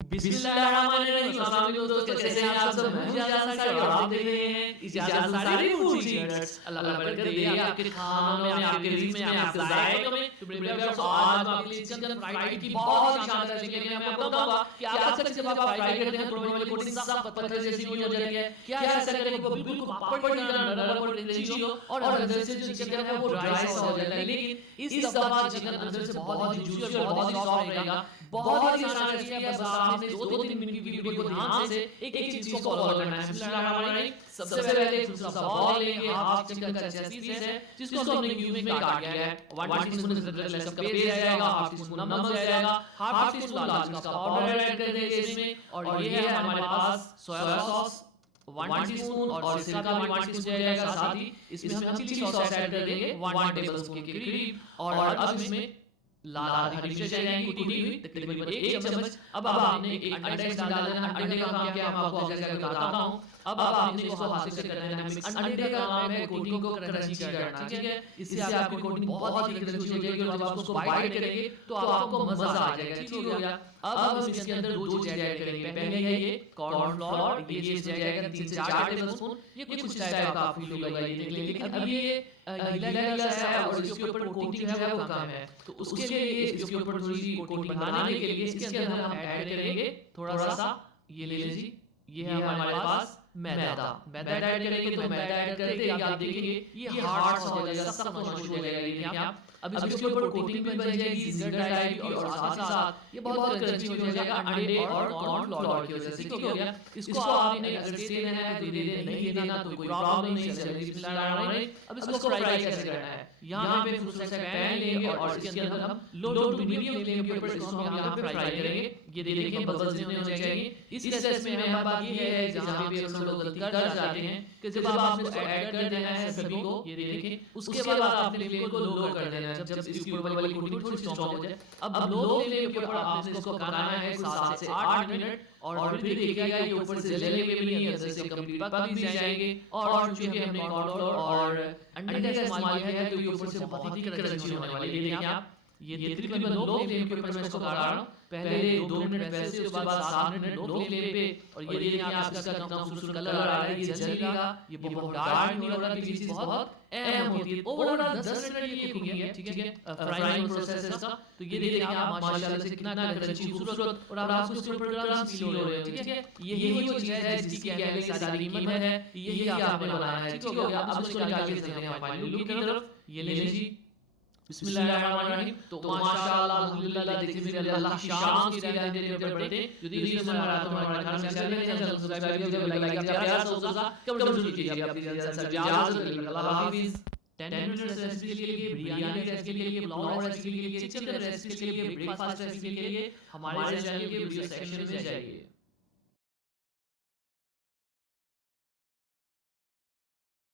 बिस्मिल्लाहिर्रहमानिर्रहीम। अस्सलाम वालेकुम दोस्तों, कैसे हैं आप सब? मैं हूं इजाज़ अंसारी और आप देख रहे हैं इजाज़ अंसारी फूड चैट्स। अल्लाह बरकत दे आपके खानों में, आपके रिज़्क में, आपके ज़ायक़ों में। तो मेरे प्यारे दोस्तों, आज मैं आपके लिए चिकन फ्राइड की बहुत ही शानदार रेसिपी लेके मैं आपको बताऊंगा कि आप अक्सर जब आप फ्राई करते हैं तो वाली कोटिंग सख्त पत्थर जैसी हो जाती है। क्या ऐसा करें वो बिल्कुल पापड़ की तरह नरम और क्रंची हो और अंदर से जो चिकन है वो ड्राई सा हो जाता है, लेकिन इस दफा चिकन अंदर से बहुत ही जूसी और बहुत ही सॉफ्ट रहेगा। बहुत ही आसान रेसिपी है, बस आपने 2-3 मिनट की वीडियो को ध्यान से एक-एक चीज को फॉलो करना है। बिस्मिल्लाहिर्रहमानिर्रहीम। सबसे पहले एक दूसरा बॉल लेंगे, हाफ चिकन का चेस्ट पीस है जिसको हमने क्यूब में काट लिया है। 1 टीस्पून अदरक लहसुन का पेस्ट जाएगा, हाफ टीस्पून नमक जाएगा, हाफ टीस्पून लाल मिर्च का पाउडर ऐड कर देंगे इसमें, और ये है हमारे पास सोया सॉस 1 टीस्पून और सिरका 1 टीस्पून जाएगा। साथ ही इसमें हम चिली सॉस ऐड कर देंगे 1 टेबलस्पून के करीब, और अब इसमें लाल हरी मिर्च जाएगी कुटी हुई तकरीबन 1 चम्मच। अब आपने एक अंडा इसमें डाल देना है। अंडे का काम क्या है मैं आपको आगे जाकर बताता हूं। अब आपने इसको हाथ से करना है मिक्स। अंडे का काम है कोटिंग को क्रंची करना, ठीक है? इससे आपकी कोटिंग बहुत ही क्रंची हो जाएगी और जब आप उसको बाइट करेंगे तो आपको मजा आ जाएगा, ठीक हो गया? अब हम इसके अंदर 2 चीजें ऐड करेंगे। पहले है ये कॉर्न फ्लोर, ये इसमें जाएगा 3 से 4 टेबलस्पून। ये कुछ टाइप का आप फील होगा ये देख लेकिन अब ये गीला सा है और इसके ऊपर कोटिंग जो है वो कम है, तो उसके लिए इसके ऊपर थोड़ी सी कोटिंग बनाने के लिए इसके अंदर हम ऐड करेंगे थोड़ा सा, ये ले लीजिए, ये है हमारे पास मैदा। मैदा ऐड करेंगे तो मैदा ऐड करते ही आप देखेंगे ये हार्ड सा हो जाएगा, सख्त हो जाएगा। ये आप अब इसके ऊपर कोटिंग भी बन जाएगी जिंजर टाइप की और साथ ही साथ ये बहुत क्रंची हो जाएगा अंडे और कॉर्न फ्लोर की वजह से, ठीक हो गया? इसको आपने अगर देना है तो दे दे, नहीं देना तो कोई प्रॉब्लम नहीं है। बिस्मिल्लाहिर्रहमानिर्रहीम। अब इसको फ्राई कैसे करना है? यहां पे हम दूसरा पैन लेंगे और इसके अंदर हम लो टू मीडियम फ्लेम के ऊपर इसको हम यहां पे फ्राई करेंगे। ये देखिए बबल्स नहीं होने चाहिए। इस स्टेज में हमारी बात ये है जहां पे हम लोग गलती कर जाते हैं कि जब आपने ऐड कर देना है सभी को, ये देखिए, उसके बाद आपने फ्लेम को लो कर देना है। जब इसकी ऊपर वाली कोटिंग थोड़ी स्ट्रांग हो जाए, अब लो फ्लेम के ऊपर आपने इसको पकाना है 7 से 8 मिनट, और फिर देखिएगा ये ऊपर से जले हुए भी नहीं, अंदर से कंप्लीट पक भी जाएंगे। और चूंकि हमने कॉर्न फ्लोर और अंडे का इस्तेमाल किया है तो ये ऊपर से बहुत ही क्रंची होने वाली है। देखिए आप, ये तकरीबन लो फ्लेम के ऊपर मैं इसको पका रहा हूं। पहले 2 मिनट वैसे, उसके बाद 7 मिनट लो फ्लेम पे, और ये देखिए आप इसका कम खूबसूरत कलर आ रहा है, ये जलेगा, ये बहुत डार्क नहीं होगा, ये चीज बहुत अहम होती है। ओवरऑल 10 मिनट ये कुकिंग है, ठीक है? फ्राइंग प्रोसेस है इसका। तो ये देखिए आप माशाल्लाह से कितना क्रंची खूबसूरत, और आप उसके ऊपर क्रंच फील हो रहे हो, ठीक है? यही वो चीज है जिसकी कहने की सारी कीमत है, यही आपने बनाना है, ठीक हो गया? अब इसको निकाल के देखते हैं फाइनल लुक की तरफ। ये ले लीजिए, बिस्मिल्लाहिर्रहमानिर्रहीम। तो माशाअल्लाह अल्हम्दुलिल्लाह, देखिए मेरे अल्लाह की शान की रहमत देने पर बढ़ते जो दूसरे में आ रहा है तो हमारे खान में चल रहे हैं। चैनल सब्सक्राइब कीजिए, लाइक कीजिए, प्यार से होगा कमेंट जरूर कीजिए। अपनी इजाजत, अल्लाह हाफिज। 10 मिनट रेसिपी के लिए, बिरयानी रेसिपी के लिए, पुलाव रेसिपी के लिए, चिकन रेसिपी के लिए, ब्रेकफास्ट रेसिपी के लिए हमारे चैनल के वीडियो सेक्शन में जाइए।